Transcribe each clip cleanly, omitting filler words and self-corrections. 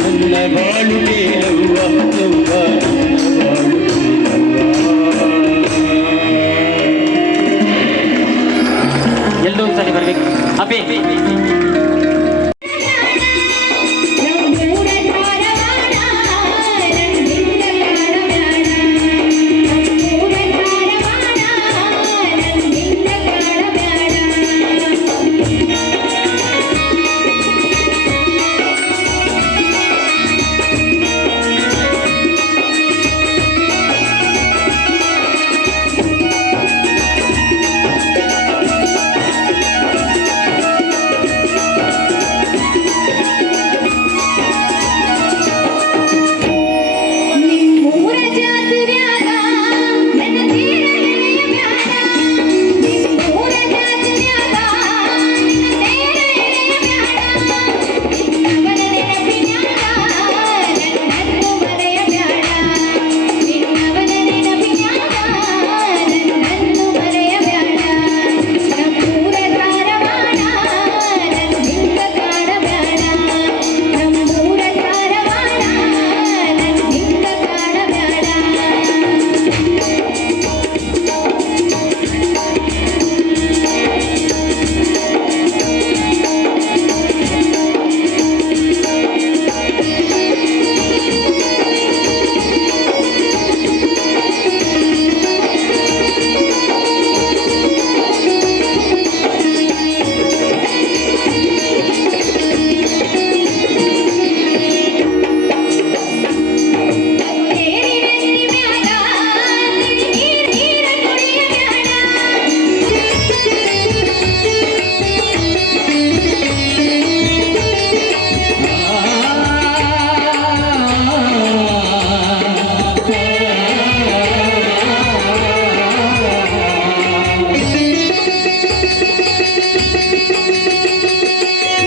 ನನ್ನ ಬಾಳು ಕೇಳುವ ಯವ್ವ ನನ್ನ ಬಾಳು ಎಲ್ಲೋ ಸರಿ ಬರ್ಬೇಕು ಅಪ್ಪಿ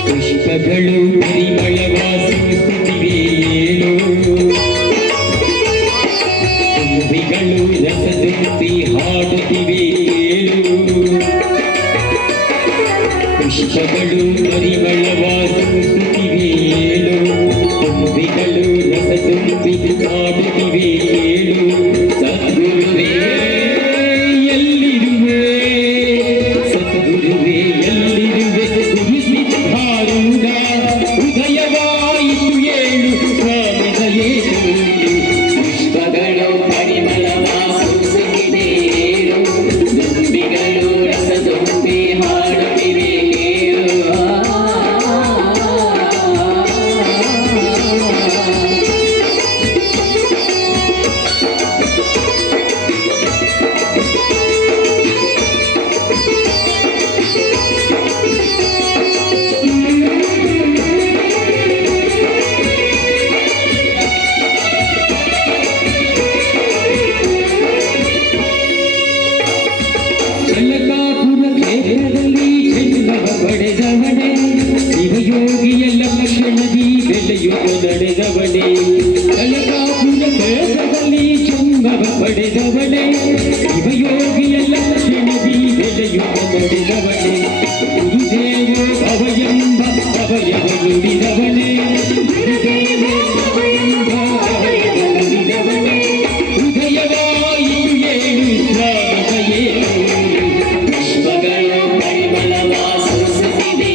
ಪುಷ್ಪಗಳು ಪರಿಮಳವಾಸುತ್ತಿವೆ ತುಂಬಿಗಳು ರಸದುಂಬಿ ಹಾಡುತ್ತಿವೆ ಪುಷ್ಪಗಳು ಪರಿಮಳವಾಸುತ್ತಿವೆ ತುಂಬಿಗಳು ರಸದುಂಬಿ ಹಾಡುತ್ತಿವೆ ಸದ್ಗುರುವೇ ಎಲ್ಲಿರುವೆ ಸದ್ಗುರುವೇ ಎಲ್ಲಿರುವೆ ಹಾರುಗ ಉದಯವಾಯಿತು ಏಳು ಸ್ವಾಮಿದಯೇ ಪುಷ್ಪಗಳು ಪರಿಮಳವಾಸುತ್ತಿವೆ ದುಂಬಿಗಳು ರಸದುಂಬಿ ಹಾಡುತ್ತಿವೆ ಪಡೆದವನೇ ಶಿವಯೋಗಿಯಲ್ಲ ಲಕ್ಷಣದಿ ಬೆಲೆಯುತ್ತ ನಡೆದವನೇ ಕಲಕಾಪುರ ದೇಶದಲ್ಲಿ ಚುಂಬವ ಪಡೆದವನೇ ಶಿವಯೋಗಿಯಲ್ಲ ಲಕ್ಷಣದಿ ಬೆಲೆಯುತ್ತ ನಡೆದವನೇ ಗುರುದೇವೋ ಭವಯಂಬ ಭವಯವ ನುಡಿದವನೇ ಗುರುದೇವೋ ಭವಯಂಬ ಭವಯವ ನುಡಿದವನೇ ಉದಯವಾಯಿತು ಏಳು ಸ್ವಾಮಿದಯೇ ಪುಷ್ಪಗಳು ಪರಿಮಳವಾಸುತ್ತಿವೆ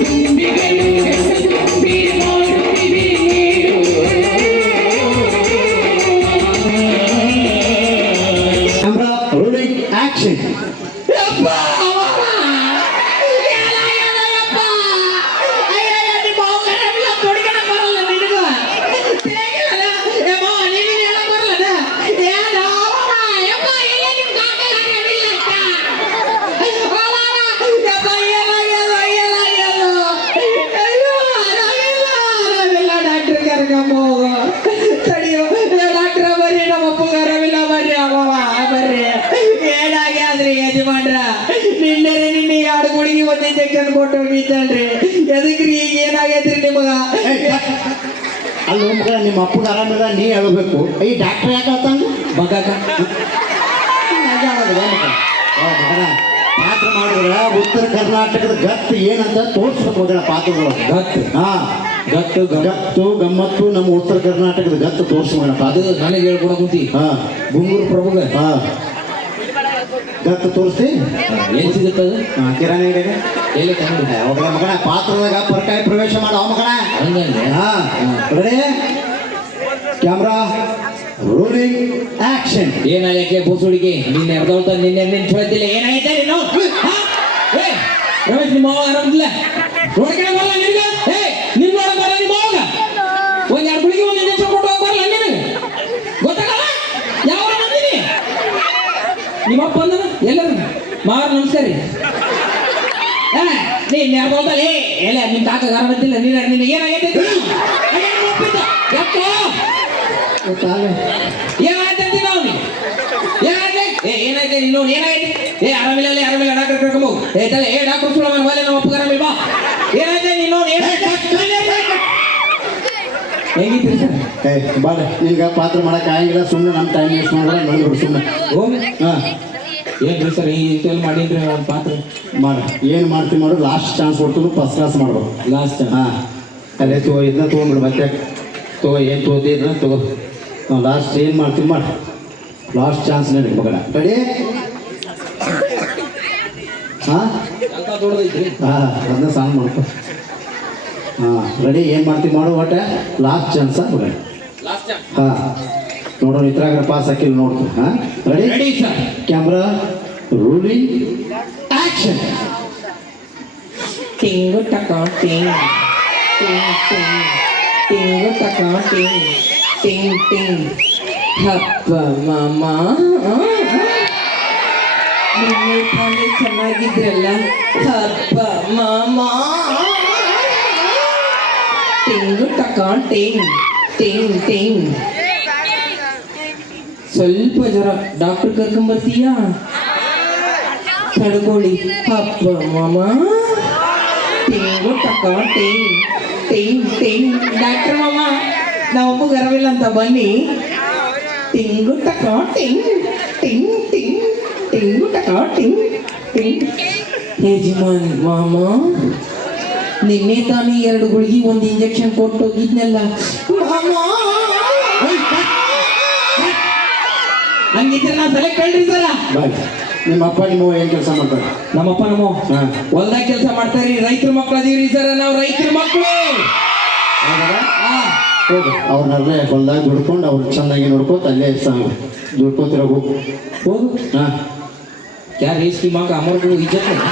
ದುಂಬಿಗಳು ರಸದುಂಬಿ ಹಾಡುತ್ತಿವೆ ರೋಲಿಂಗ್ ಆಕ್ಷನ್ ನಿನ್ನೆ ಎರಡು ಗುಳಿಗೆ ಒಂದು ಇಂಜೆಕ್ಷನ್ ಕೊಟ್ಟು ಹೋಗಿದ್ದಲ್ರಿ ಎದಕ್ರಿ ಈಗ ಏನಾಗೈತ್ರಿ ನಿಮಗ ಅಲ್ಲಿ ಮಗ ನಿಮ್ಮ ಅಪ್ಪಗೆ ಆರಾಮಿಲ್ಲ ನೀ ಹೇಳ್ಬೇಕು ಈ ಡಾಕ್ಟರ್ ಯಾಕೆ ಹೇಳ್ತಾನ ಮಗ ಡಾಕ್ಟರ್ ಪಾತ್ರ ಮಾಡಿದ್ರೆ ಉತ್ತರ ಕರ್ನಾಟಕದ ಗತ್ತು ಏನಂತ ತೋರಿಸ್ಬೇಕು ಹೋಗೋಣ ಪಾತ್ರಗಳು. ಗತ್ತು ಹಾ, ಗತ್ತು ಗತ್ತು ಗಮ್ಮತ್ತು ನಮ್ಮ ಉತ್ತರ ಕರ್ನಾಟಕದ ಗತ್ತು ತೋರಿಸ್ಬೋಣ ಅದು ಪಾತ್ರ. ನನಗೆ ಹೇಳ್ಕೊಡ ಕುಂತಿ ಹಾ, ಗುಂಗೂರು ಪ್ರಭುಗ ಹಾ, ಗತ್ತು ತೋರಿಸ್ತಿ. ಏನ್ ಸಿಗುತ್ತದ ಕಿರಾಣಿ ಅಂಗಡಿಗೆ ಎಲ್ಲಿ ತಂದು ಹೋಗಲ ಮಗನ ಪಾತ್ರದಾಗ ಪರಕಾಯಿ ಪ್ರವೇಶ ಮಾಡೋ ಮಗನ. ಹಂಗಂದ್ರೆ ಹಾ, ರೆಡಿ, ಕ್ಯಾಮ್ರಾ ರೋಲಿಂಗ್ ಆಕ್ಷನ್. ಏನಾಗಕ್ಕೆ ಬೋಸುಡಿಗೆ ನಿನ್ನೆ ಅರ್ಧವತ್ತ ನಿನ್ನೆ ಹೇಳ್ತಿಲ್ಲ ಏನಾಗೈತೆ ನೀನು ಹಾ? ಏ ರಮೇಶ್ ನಿಮ್ಮ ಮಾವ ಆರಾಮಿಲ್ಲ ನೋಡ್ಕೊಂಡ ಬರಲ್ಲ ನಿನ್ಗ ಏ ನಿನ್ ನೋಡಕ್ ಬರಲ್ಲ ನಿಮ್ಮ ಮಾವಾಗ ಒಂದ್ ಎರಡು ಗುಳಿಗೆ ಒಂದು ಇಂಜೆಕ್ಷನ್ ಕೊಟ್ಟು ಹೋಗಿ ಬರಲ್ಲ ನಿನಗೆ ಗೊತ್ತಾಗಲ್ಲ ಯಾವ ನಂದಿನಿ ನಿಮ್ಮಪ್ಪ ಅಂದನ ಎಲ್ಲರೂ ಮಾವ ನಮಸ್ಕಾರ ರೀ ನೀನ್ ಅರ್ಧವತ್ತಲ್ಲ ಏ ಎಲ್ಲ ನಿಮ್ ತಾಕ ಆರಾಮಿದ್ದಿಲ್ಲ ನೀನು ಏನಾಗೈತೆ ಯಾಕೋ ಏನಾಯ್ತು ಅಂತೀವಿ ನಾವು ಏನಾಯ್ತು ಏನಾಯ್ತು ನೀನು ಏನಾಯ್ತು ಆರಾಮಿಲ್ಲ ಆರಾಮಿಲ್ಲ ಡಾಕ್ಟರ್ ಕರ್ಕೊಂಡು ಏ ತಲೆ ಡಾಕ್ಟರ್ ಸುಳ್ಳ ಮೇಲೆ ನಮ್ಮ ಅಪ್ಪ ಆರಾಮಿಲ್ಲ ಬಾ ಏನಾಯ್ತು ನೀನು ಹೆಂಗಿತ್ರಿ ಸರ್ ಬಾಳ ನಿನ್ಗ ಪಾತ್ರ ಮಾಡಕ್ ಆಗಿಲ್ಲ, ಸುಮ್ಮನೆ ನಮ್ಮ ಟೈಮ್ ವೇಸ್ಟ್ ಮಾಡಿದ್ರೆ ನೋಡ್ಬಿಡು ಸುಮ್ಮನೆ. ಹೋಗಿ ಹಾ, ಏನ್ರಿ ಸರ್ ಈ ರೀತಿಯಲ್ಲಿ ಮಾಡೀನ್ರಿ ಒಂದು ಪಾತ್ರ ಮಾಡ ಏನು ಮಾಡ್ತೀವಿ ಮಾಡು, ಲಾಸ್ಟ್ ಚಾನ್ಸ್ ಕೊಡ್ತೀನಿ, ಫಸ್ಟ್ ಕ್ಲಾಸ್ ಮಾಡ್ಬೇಕು. ಲಾಸ್ಟ್ ಹಾ, ಅಲ್ಲೇ ಇದನ್ನ ತೊಗೊಂಡ್ಬಿಡು, ಮತ್ತೆ ಏನು ತಗೋತಿ ಇದನ್ನ ತಗೋ. ಲಾಸ್ಟ್ ಏನು ಮಾಡ್ತೀವಿ ಮಾಡಿ, ಲಾಸ್ಟ್ ಚಾನ್ಸ್ ನಡಿ ಮಗನ. ರೆಡಿ? ಹಾಂ ಅಂತ ದೊಡ್ಡದೈತ್ರಿ ಹಾಂ, ಅದನ್ನ ಸಾಂಗ್ ಮಾಡ್ಕೊ. ಹಾಂ, ರೆಡಿ, ಏನು ಮಾಡ್ತೀವಿ ಮಾಡು, ಒಟ್ಟೆ ಲಾಸ್ಟ್ ಚಾನ್ಸ ಮಗನ. ಲಾಸ್ಟ್ ಹಾಂ, ನೋಡೋಣ ಇದ್ರಾಗ ಪಾಸ್ ಹಾಕಿಲ್ಲ ನೋಡ್ತೀವಿ. ಹಾಂ, ready? Ready sir. Camera rolling action. ಟಿಂಗು ಟಕ ಟಿಂಗ್ ಟಿಂಗ್ ಟಿಂಗ್ ಟಿಂಗು ಟಕ ಟಿಂಗ್ ಟಿಂಗ್ ಟಿಂಗ್ ಹಪ್ಪ ಮಾಮ ನಿನ್ನೆ ತಾನೇ ಚೆನ್ನಾಗಿದ್ರಲ್ಲ ಹಪ್ಪ ಮಾಮ ಟಿಂಗು ಟಕ ಟಿಂಗ್ ಟಿಂಗ್ ಟಿಂಗ್ ಸ್ವಲ್ಪ ಜರ ಡಾಕ್ಟರ್ ಕರ್ಕೊಂಬರ್ತೀಯಾ ತಡ್ಕೊಳ್ಳಿ ಹಪ್ಪ ಮಾಮ ಟಿಂಗು ಟಕ ಟಿಂಗ್ ಟಿಂಗ್ ಟಿಂಗ್ ಡಾಕ್ಟರ್ ಮಾಮ ನಾವೊಬ್ಬ ಗರವಿಲ್ಲ ಅಂತ ಬನ್ನಿ ಟಿಂಗು ಟಕ ಟಿಂಗ್ ಟಿಂಗ್ ಟಿಂಗ್ ಟಿಂಗು ಟಕ ಟಿಂಗ್ ಟಿಂಗ್ ಯಜಮಾನ್ ಮಾಮ ನಿನ್ನೆ ತಾನೇ 2 ಗುಳಿಗೆ ಒಂದು ಇಂಜೆಕ್ಷನ್ ಕೊಟ್ಟು ಹೋಗಿದ್ನಲ್ಲ ಮಾಮ ಹಂಗಿದ್ರೆ ನಾ ತಲೆ ಕೇಳ್ರಿ ಸರ ಬಾಯ್, ನಿಮ್ಮ ಅಪ್ಪ ನಿಮ್ಮ ಏನು ಕೆಲಸ ಮಾಡ್ತಾರೆ? ನಮ್ಮಪ್ಪ ನಮ್ಮ ಹಾಂ, ಹೊಲ್ದಾಗ ಕೆಲಸ ಮಾಡ್ತಾರ್ರಿ ರೈತರ ಮಕ್ಳು ಅದೀವ್ರಿ ಸರ್ ನಾವು ರೈತರ ಮಕ್ಕಳು ಹೋಗಿ ಅವ್ರನ್ನೆಲ್ಲ ಹೊಲ್ದಾಗ ದುಡ್ಕೊಂಡು ಅವ್ರು ಚೆನ್ನಾಗಿ ನೋಡ್ಕೊತ ಅಲ್ಲೇ ದುಡ್ಕೊತಿರೋ ಹೋಗು. ಹೋಗು ಹಾಂ, क्या रेस की माँ का अमर को इज्जत नहीं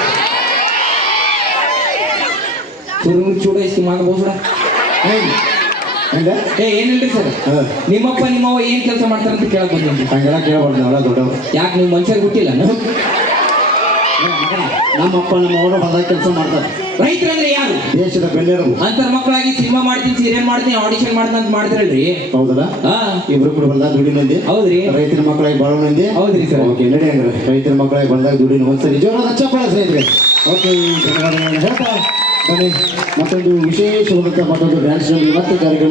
ಸುರುಮು ಚೂಡ ಇಸ್ಕಿ ಮಾತು ಬೋಸಡ ಹಂಗೆ ಏನಿಲ್ರಿ ಸರ್ ಹಾಂ, ನಿಮ್ಮಪ್ಪ ನಿಮ್ಮವ್ವ ಏನ್ ಕೆಲಸ ಮಾಡ್ತಾರ ಅಂತ ಕೇಳಕ್ ಬಂದಿದ್ರಿ ಹಂಗೆಲ್ಲ ಕೇಳಬಾರ್ದು, ನಾವೆಲ್ಲ ದೊಡ್ಡವರು. ಯಾಕೆ ನೀವು ಮನುಷ್ಯರಿಗೆ ಗೊತ್ತಿಲ್ಲ ನಮ್ಮಪ್ಪ ನಮ್ಮ ಅವ್ರು ಹೊಲ್ದಾಗ ಕೆಲಸ ಮಾಡ್ತಾರೆ, ರೈತರಂದ್ರೆ ಯಾರು ದೇಶದ ಬೆನ್ನೆಲುಬು. ಅಂತರ ಮಕ್ಕಳಾಗಿ ಸಿನಿಮಾ ಮಾಡ್ತೀನಿ ಸೀರಿಯಲ್ ಮಾಡ್ತೀನಿ ಆಡಿಷನ್ ಮಾಡ್ತೀನಿ ಅಂತ ಮಾಡ್ತಿರಲ್ರಿ ಹೌದಲ್ಲ? ಹಾ ಇಬ್ರು ಕೂಡ ಹೊಲ್ದಾಗ ದುಡಿ ಮಂದಿ, ಹೌದ್ರಿ ರೈತರ ಮಕ್ಕಳಾಗಿ ಬಾಳೋ ಮಂದಿ. ಹೌದ್ರಿ ಸರ್ ಓಕೆ, ನಡಿ ಹಂಗ್ರೆ ರೈತರ ಮಕ್ಕಳಾಗಿ ಹೊಲ್ದಾಗ ದುಡಿನ ಒಂದ್ಸರಿ ಜೋರಾದ ಚಪ್ಪಾಳೆ ಸ್ನೇಹಿತರೆ. ಓಕೆ, ಧನ್ಯವಾದಗಳನ್ನು ಹೇಳ್ತಾ ಬನ್ನಿ ಮತ್ತೊಂದು ವಿಶೇಷವಾದಂಥ ಮತ್ತೊಂದು ಡ್ಯಾನ್ಸ್ ಮತ್ತೆ ಕಾರ್ಯಕ್ರಮ.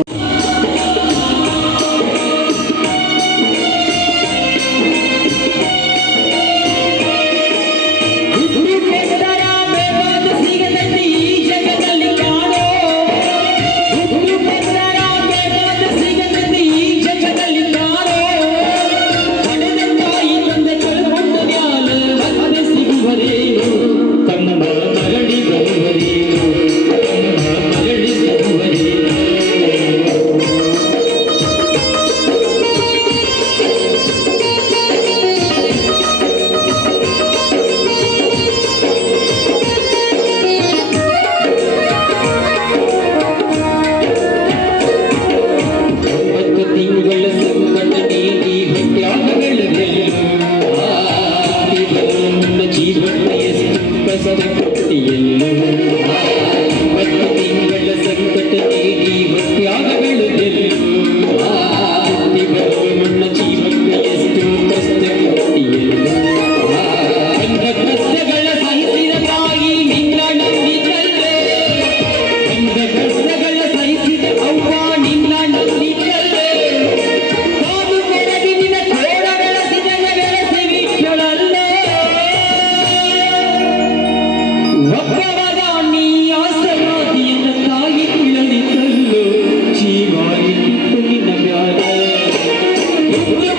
ಮಗಳಿ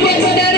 ಬಂದ್ಬಿಟ್ಟಾರ